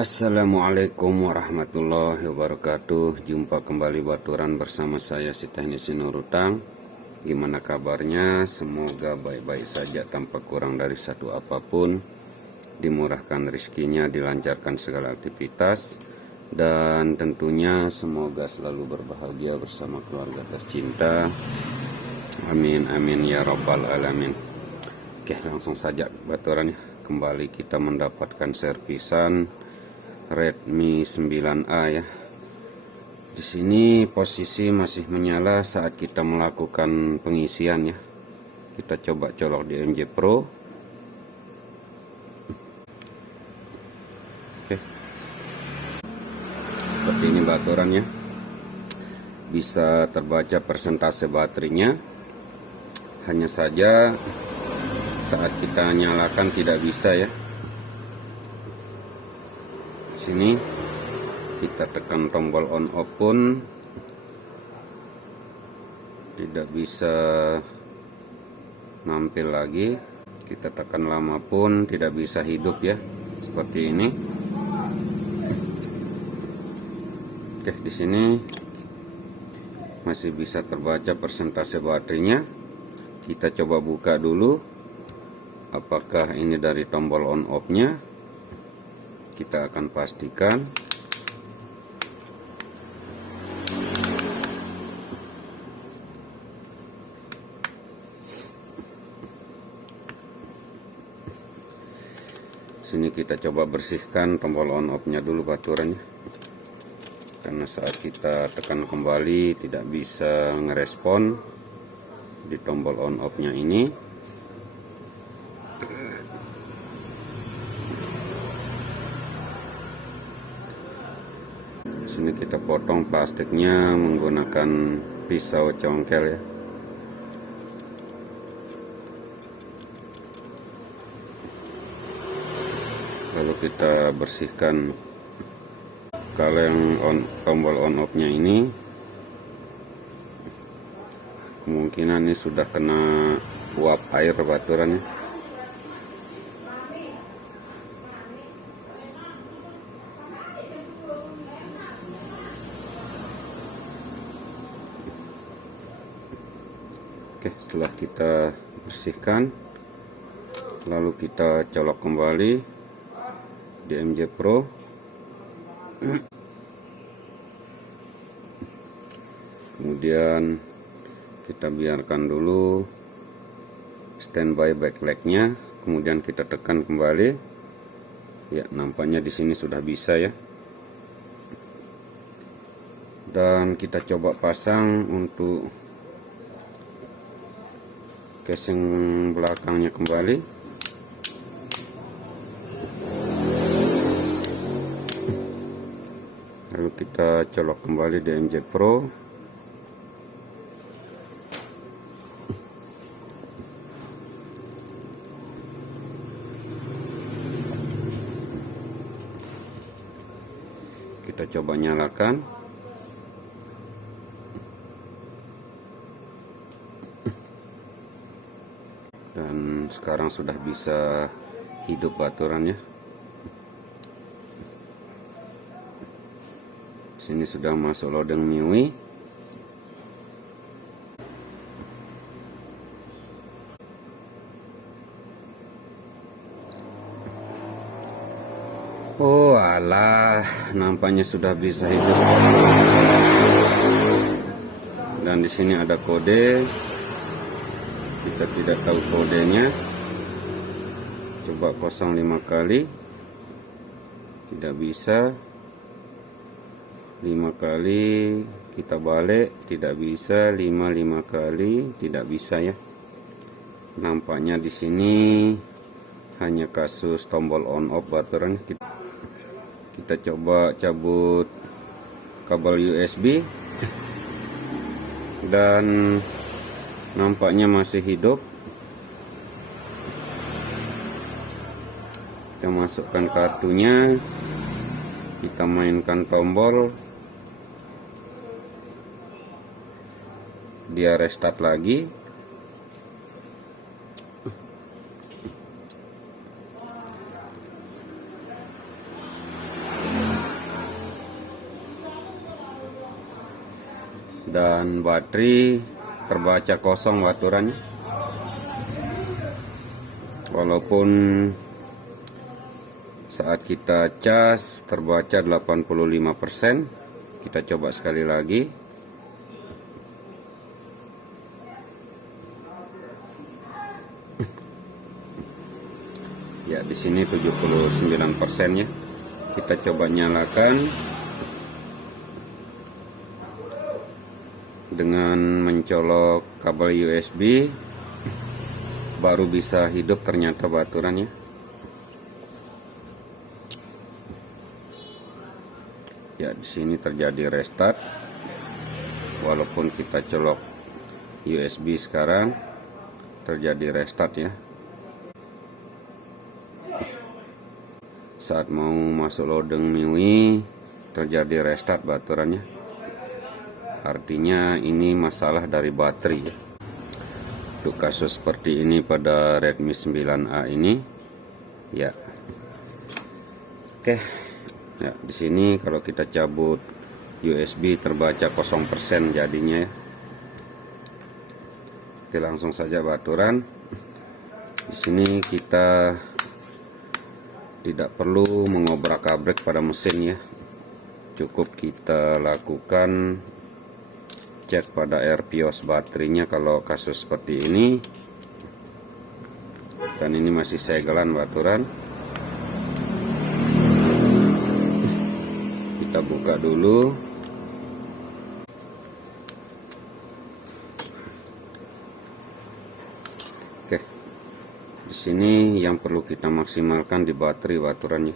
Assalamualaikum warahmatullahi wabarakatuh. Jumpa kembali baturan bersama saya si Teknisi Nurutang. Gimana kabarnya? Semoga baik-baik saja tanpa kurang dari satu apapun. Dimurahkan rezekinya, dilancarkan segala aktivitas, dan tentunya semoga selalu berbahagia bersama keluarga tercinta. Amin amin ya rabbal alamin. Oke, langsung saja baturan. Kembali kita mendapatkan servisan Redmi 9A ya. Di sini posisi masih menyala saat kita melakukan pengisian ya. Kita coba colok di MJ Pro. Oke. Seperti ini baturannya. Bisa terbaca persentase baterainya. Hanya saja saat kita nyalakan tidak bisa ya. Sini kita tekan tombol on off pun tidak bisa nampil lagi, kita tekan lama pun tidak bisa hidup ya, seperti ini. Oke, di sini masih bisa terbaca persentase baterainya. Kita coba buka dulu apakah ini dari tombol on off nya. Kita akan pastikan. Sini kita coba bersihkan tombol on off nya dulu baturannya, karena saat kita tekan kembali tidak bisa ngerespon di tombol on off nya ini. Sini kita potong plastiknya menggunakan pisau congkel ya. Lalu kita bersihkan. Kalau yang tombol on off nya ini kemungkinan ini sudah kena uap air baturannya. Oke, setelah kita bersihkan, lalu kita colok kembali di MJ Pro. Kemudian kita biarkan dulu standby backlight-nya, kemudian kita tekan kembali. Ya, nampaknya di sini sudah bisa ya. Dan kita coba pasang untuk casing belakangnya kembali. Lalu kita colok kembali di MJ Pro. Kita coba nyalakan. Dan sekarang sudah bisa hidup baturannya. Sini sudah masuk loading MIUI. Oh alah, nampaknya sudah bisa hidup. Dan di sini ada kode. Kita tidak tahu kodenya. Coba 05 kali. Tidak bisa. 5 kali kita balik, tidak bisa. 5 kali tidak bisa ya. Nampaknya di sini hanya kasus tombol on off baturan. Kita coba cabut kabel USB dan nampaknya masih hidup. Kita masukkan kartunya, kita mainkan tombol, dia restart lagi. dan baterai terbaca kosong baturannya, walaupun saat kita cas terbaca 85%. Kita coba sekali lagi. Ya, di sini 79% ya. Kita coba nyalakan dengan mencolok kabel USB, baru bisa hidup ternyata baturannya. Ya, di sini terjadi restart. Walaupun kita colok USB sekarang, terjadi restart ya. Saat mau masuk loading MIUI, terjadi restart baturannya. Artinya ini masalah dari baterai ya. Untuk kasus seperti ini pada Redmi 9A ini, ya. Oke. Ya, di sini kalau kita cabut USB terbaca 0% jadinya ya. Oke, langsung saja baturan. Di sini kita tidak perlu mengobrak-abrik pada mesin ya. Cukup kita lakukan cek pada RPOS baterainya kalau kasus seperti ini. Dan ini masih segelan baturan. Kita buka dulu. Oke. Di sini yang perlu kita maksimalkan di baterai baturannya.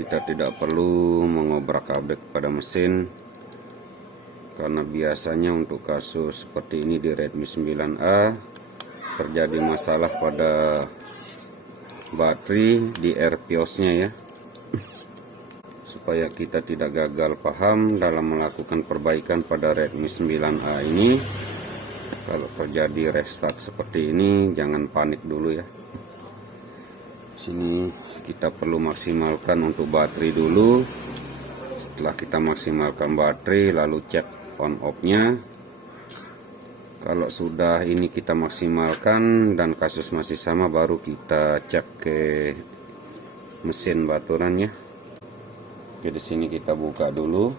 Kita tidak perlu mengobrak-abrik pada mesin, karena biasanya untuk kasus seperti ini di Redmi 9A terjadi masalah pada baterai di RPOS-nya ya. Supaya kita tidak gagal paham dalam melakukan perbaikan pada Redmi 9A ini, kalau terjadi restart seperti ini jangan panik dulu ya. Sini kita perlu maksimalkan untuk baterai dulu. Setelah kita maksimalkan baterai, lalu cek on off-nya. Kalau sudah ini kita maksimalkan dan kasus masih sama, baru kita cek ke mesin baturannya. Jadi sini kita buka dulu.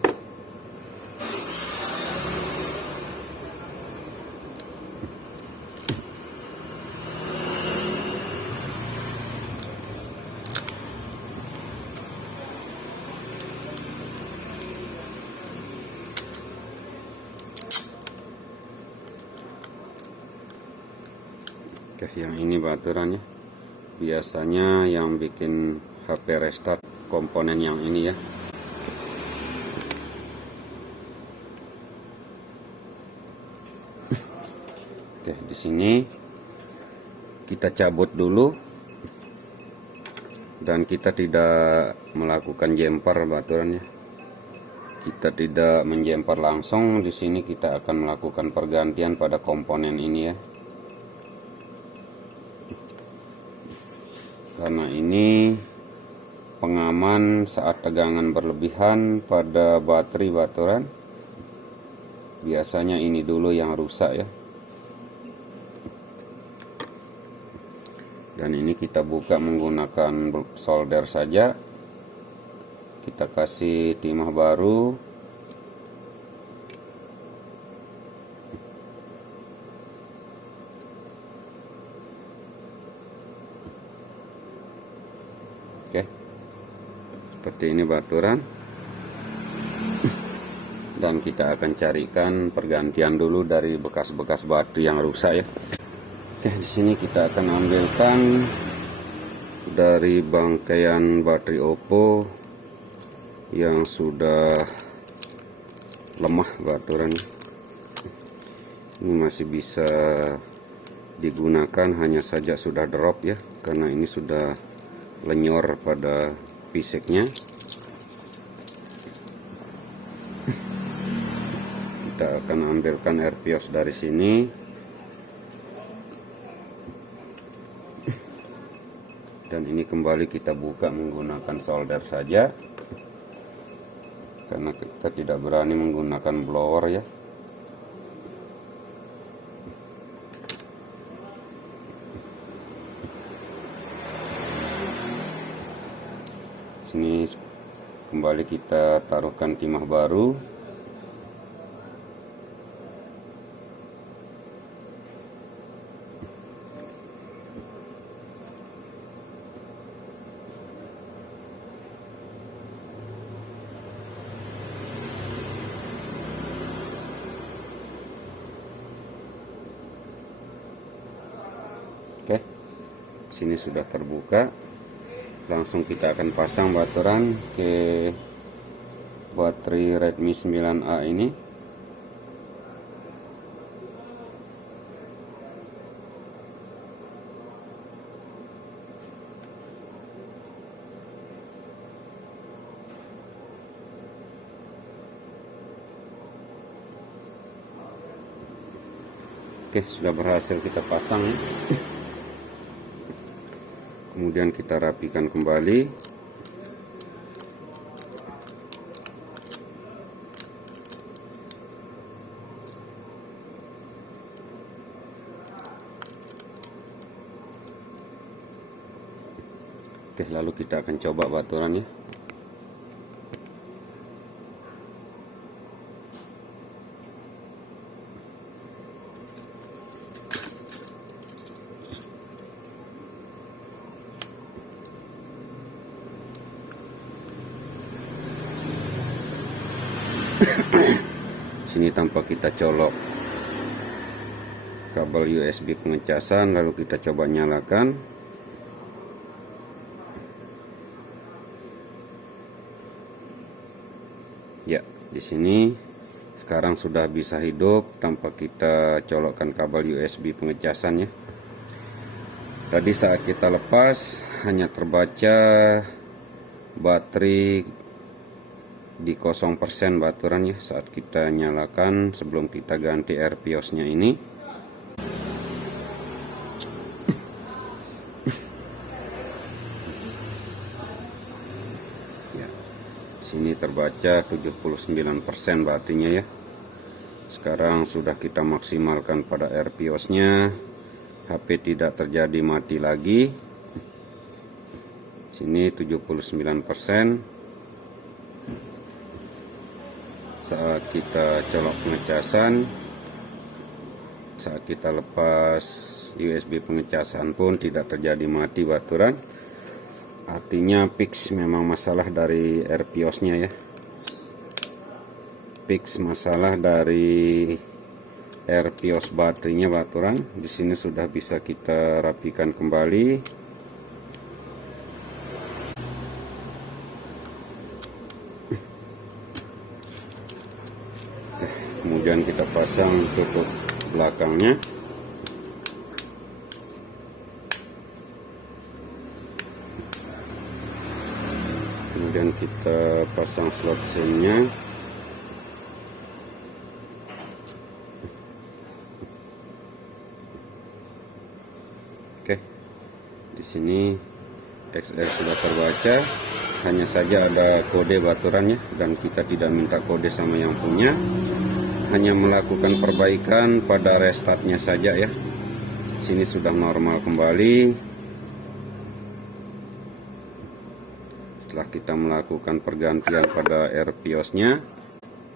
Oke, yang ini baturannya. Biasanya yang bikin HP restart komponen yang ini ya. Oke, di sini kita cabut dulu dan kita tidak melakukan jumper baturannya. Kita tidak menjumper langsung. Di sini kita akan melakukan pergantian pada komponen ini ya. Karena ini pengaman saat tegangan berlebihan pada baterai baturan. Biasanya ini dulu yang rusak ya. Dan ini kita buka menggunakan solder saja. Kita kasih timah baru. Oke, seperti ini baturan. Dan kita akan carikan pergantian dulu dari bekas-bekas baterai yang rusak ya. Oke, di sini kita akan ambilkan dari bangkaian baterai Oppo yang sudah lemah baturan. Ini masih bisa digunakan, hanya saja sudah drop ya, karena ini sudah lenyor pada fisiknya. Kita akan ambilkan RPOS dari sini. Dan ini kembali kita buka menggunakan solder saja. karena kita tidak berani menggunakan blower ya. Sini kembali kita taruhkan timah baru. Oke, sini sudah terbuka. Langsung kita akan pasang baturan ke baterai Redmi 9A ini. Oke, sudah berhasil kita pasang ya. Kemudian kita rapikan kembali. Oke, lalu kita akan coba baturannya. Sini tanpa kita colok kabel USB pengecasan, lalu kita coba nyalakan. Ya, di sini sekarang sudah bisa hidup tanpa kita colokkan kabel USB pengecasannya. Tadi saat kita lepas hanya terbaca baterai di 0% baturannya. Saat kita nyalakan sebelum kita ganti RPOS-nya ini, ya, sini terbaca 79% baterainya ya. Sekarang sudah kita maksimalkan pada RPOS-nya, HP tidak terjadi mati lagi. Sini 79%. Saat kita colok pengecasan, saat kita lepas USB pengecasan pun tidak terjadi mati baturan. Artinya fix memang masalah dari RPOS-nya ya. Fix masalah dari RPOS baterainya baturan. Di sini sudah bisa kita rapikan kembali. Kemudian kita pasang tutup belakangnya. Kemudian kita pasang slot SIM-nya. Oke, di sini XR sudah terbaca. Hanya saja ada kode baturannya dan kita tidak minta kode sama yang punya. Hanya melakukan perbaikan pada restartnya saja ya. Sini sudah normal kembali. Setelah kita melakukan pergantian pada RPOS-nya,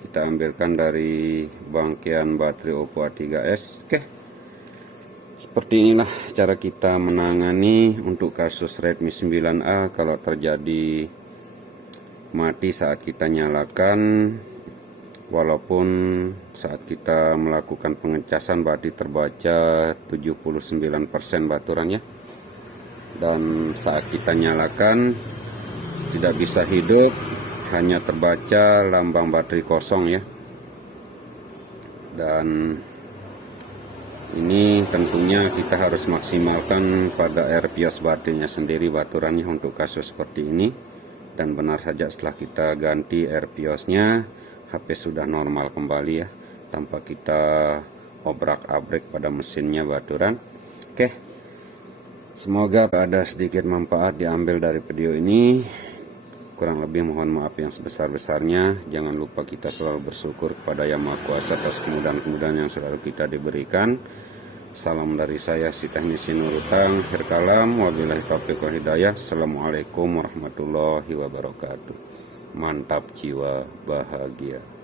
kita ambilkan dari bangkaian baterai Oppo A3s. Oke, seperti inilah cara kita menangani untuk kasus Redmi 9A kalau terjadi mati saat kita nyalakan. Walaupun saat kita melakukan pengecasan baterai terbaca 79% baturannya, dan saat kita nyalakan tidak bisa hidup, hanya terbaca lambang baterai kosong ya. Dan ini tentunya kita harus maksimalkan pada RPOS baterainya sendiri baturannya untuk kasus seperti ini. Dan benar saja setelah kita ganti RPOS-nya, HP sudah normal kembali ya, tanpa kita obrak-abrik pada mesinnya baturan. Oke, semoga ada sedikit manfaat diambil dari video ini. Kurang lebih mohon maaf yang sebesar-besarnya. Jangan lupa kita selalu bersyukur kepada Yang Maha Kuasa atas kemudahan-kemudahan yang selalu kita diberikan. Salam dari saya, si teknisi Nurutang. Akhir kalam, wabillahi taufiq wal hidayah. Assalamualaikum warahmatullahi wabarakatuh. Mantap jiwa bahagia.